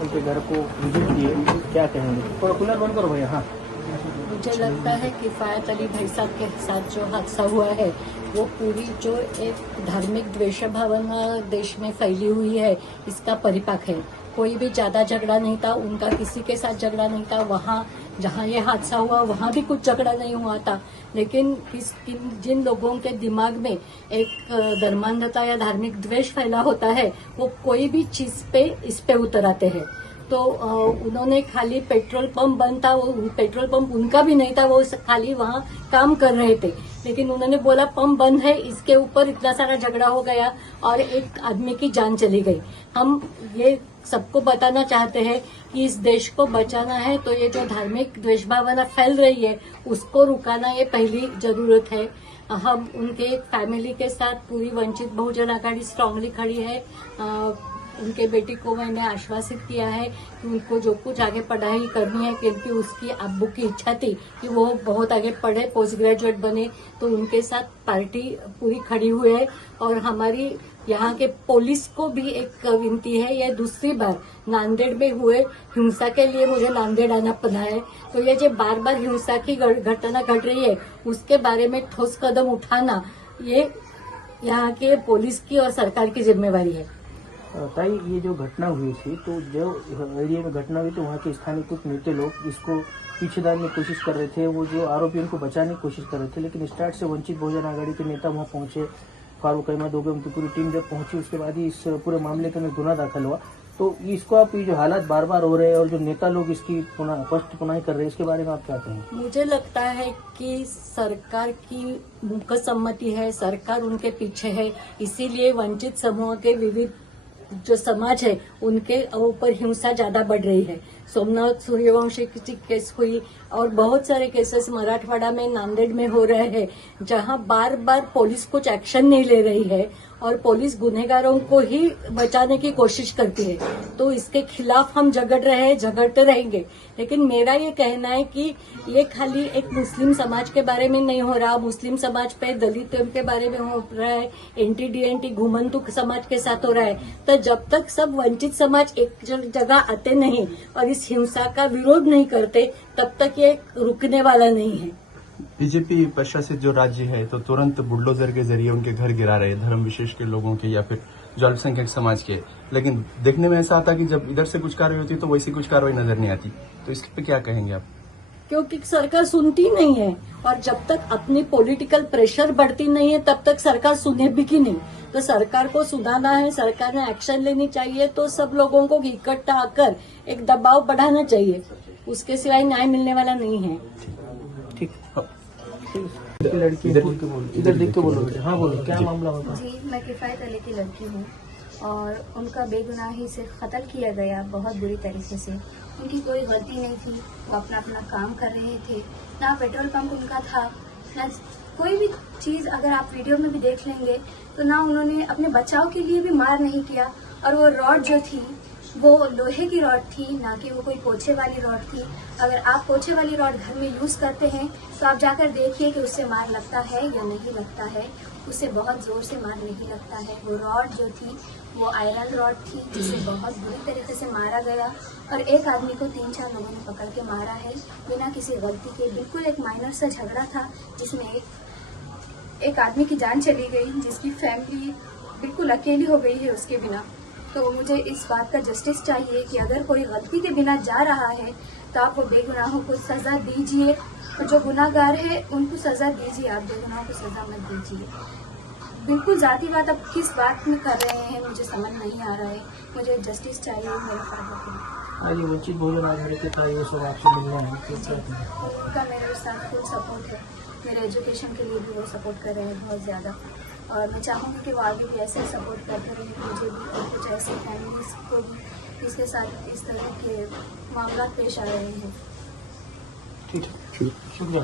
उनके घर को विजिट किए, क्या कहेंगे? थोड़ा कूलर बंद करो भैया। हाँ, मुझे लगता है किफायत अली भाई साहब के साथ जो हादसा हुआ है वो पूरी जो एक धार्मिक द्वेष भावना देश में फैली हुई है इसका परिपाक है। कोई भी ज्यादा झगड़ा नहीं था, उनका किसी के साथ झगड़ा नहीं था। वहाँ जहाँ ये हादसा हुआ वहाँ भी कुछ झगड़ा नहीं हुआ था, लेकिन जिन लोगों के दिमाग में एक धर्मांधता या धार्मिक द्वेष फैला होता है वो कोई भी चीज पे इस पे उतर आते हैं। तो उन्होंने खाली पेट्रोल पंप बंद था, वो पेट्रोल पंप उनका भी नहीं था, वो खाली वहाँ काम कर रहे थे, लेकिन उन्होंने बोला पंप बंद है, इसके ऊपर इतना सारा झगड़ा हो गया और एक आदमी की जान चली गई। हम ये सबको बताना चाहते हैं कि इस देश को बचाना है तो ये जो धार्मिक द्वेष भावना फैल रही है उसको रुकाना ये पहली जरूरत है। हम उनके फैमिली के साथ पूरी वंचित बहुजन आघाड़ी स्ट्रांगली खड़ी है। उनके बेटी को मैंने आश्वासित किया है कि उनको जो कुछ आगे पढ़ाई करनी है, क्योंकि उसकी अब्बू की इच्छा थी कि वो बहुत आगे पढ़े, पोस्ट ग्रेजुएट बने, तो उनके साथ पार्टी पूरी खड़ी हुई है। और हमारी यहाँ के पुलिस को भी एक विनती है, यह दूसरी बार नांदेड़ में हुए हिंसा के लिए मुझे नांदेड़ आना पड़ा है, तो ये जो बार बार हिंसा की घटना घट रही है उसके बारे में ठोस कदम उठाना ये यहाँ के पुलिस की और सरकार की जिम्मेवारी है। ताई, ये जो घटना हुई थी, तो जो एरिया में घटना हुई तो वहाँ के स्थानीय कुछ नेता लोग इसको पीछे डालने की कोशिश कर रहे थे, वो जो आरोपियों को बचाने की कोशिश कर रहे थे, लेकिन स्टार्ट से वंचित बहुजन आघाड़ी के नेता वहाँ पहुंचे, फारूक अहमद हो गए, उनकी पूरी टीम जब पहुंची उसके बाद ही इस पूरे मामले के अंदर गुना दाखिल हुआ। तो इसको आप ये जो हालात बार बार हो रहे हैं और जो नेता लोग इसकी पुनः कर रहे हैं, इसके बारे में आप क्या कहेंगे? मुझे लगता है कि सरकार की मुख्य सम्मति है, सरकार उनके पीछे है, इसीलिए वंचित समूह के विविध जो समाज है उनके ऊपर हिंसा ज्यादा बढ़ रही है। सोमनाथ सूर्यवंशी की केस हुई और बहुत सारे केसेस मराठवाड़ा में, नांदेड़ में हो रहे हैं, जहां बार बार पुलिस कुछ एक्शन नहीं ले रही है और पुलिस गुनहगारों को ही बचाने की कोशिश करती है। तो इसके खिलाफ हम झगड़ते रहेंगे। लेकिन मेरा ये कहना है कि ये खाली एक मुस्लिम समाज के बारे में नहीं हो रहा, मुस्लिम समाज पे दलितों के बारे में हो रहा है, एनटी घुमंतु समाज के साथ हो रहा है। तो जब तक सब वंचित समाज एक जगह आते नहीं और इस हिंसा का विरोध नहीं करते तब तक ये रुकने वाला नहीं है। बीजेपी प्रशासित जो राज्य है तो तुरंत बुलडोजर के जरिए उनके घर गिरा रहे, धर्म विशेष के लोगों के या फिर जो अल्पसंख्यक समाज के, लेकिन देखने में ऐसा आता कि जब इधर से कुछ कार्रवाई होती है तो वैसी कुछ कार्रवाई नजर नहीं आती। तो इस पे क्या कहेंगे आप? क्योंकि सरकार सुनती नहीं है और जब तक अपनी पॉलिटिकल प्रेशर बढ़ती नहीं है तब तक सरकार सुनेगी की नहीं। तो सरकार को सुधारना है, सरकार ने एक्शन लेनी चाहिए, तो सब लोगों को इकट्ठा आकर एक दबाव बढ़ाना चाहिए, उसके सिवाय न्याय मिलने वाला नहीं है। ठीक, लड़की इधर देख के बोलो बेटा। हाँ बोलो, क्या मामला होता है? जी, मैं किफायत अली की लड़की हूँ और उनका बेगुनाही से कत्ल किया गया बहुत बुरी तरीके से। उनकी कोई गलती नहीं थी, वो अपना काम कर रहे थे, ना पेट्रोल पंप उनका था, ना कोई भी चीज़। अगर आप वीडियो में भी देख लेंगे तो ना उन्होंने अपने बचाव के लिए भी मार नहीं किया। और वो रॉड जो थी वो लोहे की रॉड थी, ना कि वो कोई पोछे वाली रॉड थी। अगर आप पोछे वाली रॉड घर में यूज़ करते हैं तो आप जाकर देखिए कि उससे मार लगता है या नहीं लगता है। उससे बहुत ज़ोर से मार नहीं लगता है। वो रॉड जो थी वो आयरन रॉड थी, जिसे बहुत बुरी तरीके से मारा गया और एक आदमी को 3-4 लोगों ने पकड़ के मारा है बिना किसी गलती के। बिल्कुल एक माइनर सा झगड़ा था जिसमें एक आदमी की जान चली गई, जिसकी फैमिली बिल्कुल अकेली हो गई है उसके बिना। तो मुझे इस बात का जस्टिस चाहिए कि अगर कोई गलती के बिना जा रहा है तो आप वो बेगुनाहों को सजा दीजिए और जो गुनाहगार है उनको सजा दीजिए, आप बेगुनाहों को सजा मत दीजिए। बिल्कुल जातिवाद आप किस बात में कर रहे हैं मुझे समझ नहीं आ रहा है। मुझे जस्टिस चाहिए मेरे फादर को। आज वंचित बहुजन आघाड़ी के था, ये सब आपसे मिलना है, उनका मेरे साथ फुल सपोर्ट है, मेरे एजुकेशन के लिए भी वो सपोर्ट कर रहे हैं बहुत ज़्यादा। और मैं चाहूँगी कि वो आगे भी ऐसे सपोर्ट करते रहे, मुझे भी और कुछ ऐसे फैमिलीज को भी इसके साथ इस तरह के मामला पेश आ रहे हैं। ठीक है, शुक्रिया।